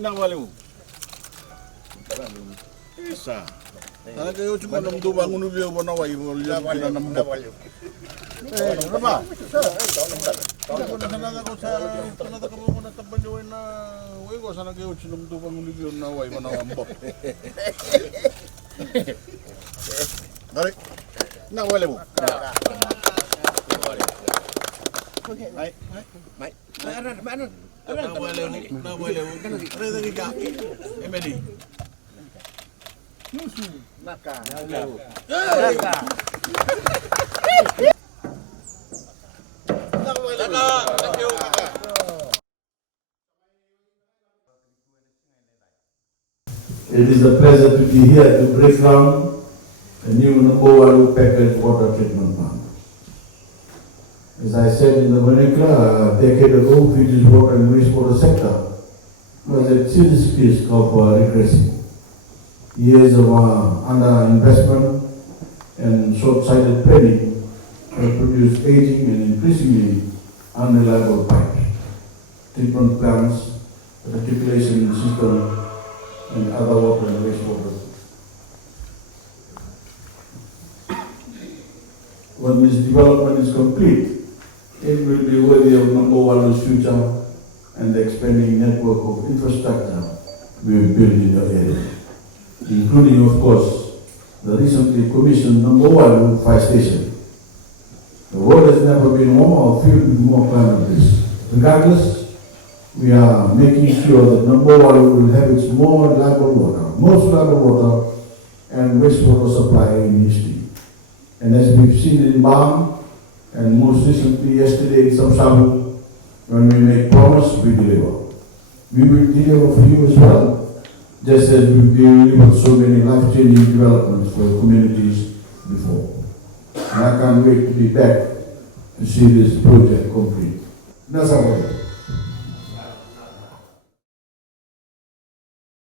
Nabouwalu. Isa. Sana kayo cuma nam tu bangun dulu apa nawai lihat kita nam bok. Apa? Sana kamu mana tempat jauh na, wei kau sana kayo cuma nam tu bangun dulu nawai apa nawam bok. Dari, Nabouwalu. Mai. Mana? Nabouwalu. Ada lagi kah? Emedi. Naka. Thank you. It is a pleasure to be here to break ground a new Nabouwalu package water treatment plant. As I said in the Voreqe, a decade ago, Fiji's water and wastewater sector was at serious risk of regressing. Years of underinvestment and short-sighted planning have produced aging and increasingly unreliable pipes, treatment plants, reticulation system, and other water and wastewater. When this development is complete, it will be worthy of Nabouwalu's future and the expanding network of infrastructure we have built in the area, including, of course, the recently commissioned Nabouwalu fire station. The world has never been warmer or filled with more climate risk. Regardless, we are making sure that Nabouwalu will have its most reliable water and wastewater supply in history. And as we've seen in Bam, and most recently yesterday in Samsabu, when we make promise, we deliver. We will deliver for you as well, just as we've delivered so many life-changing developments for communities before. And I can't wait to be back to see this project complete. Nabouwalu.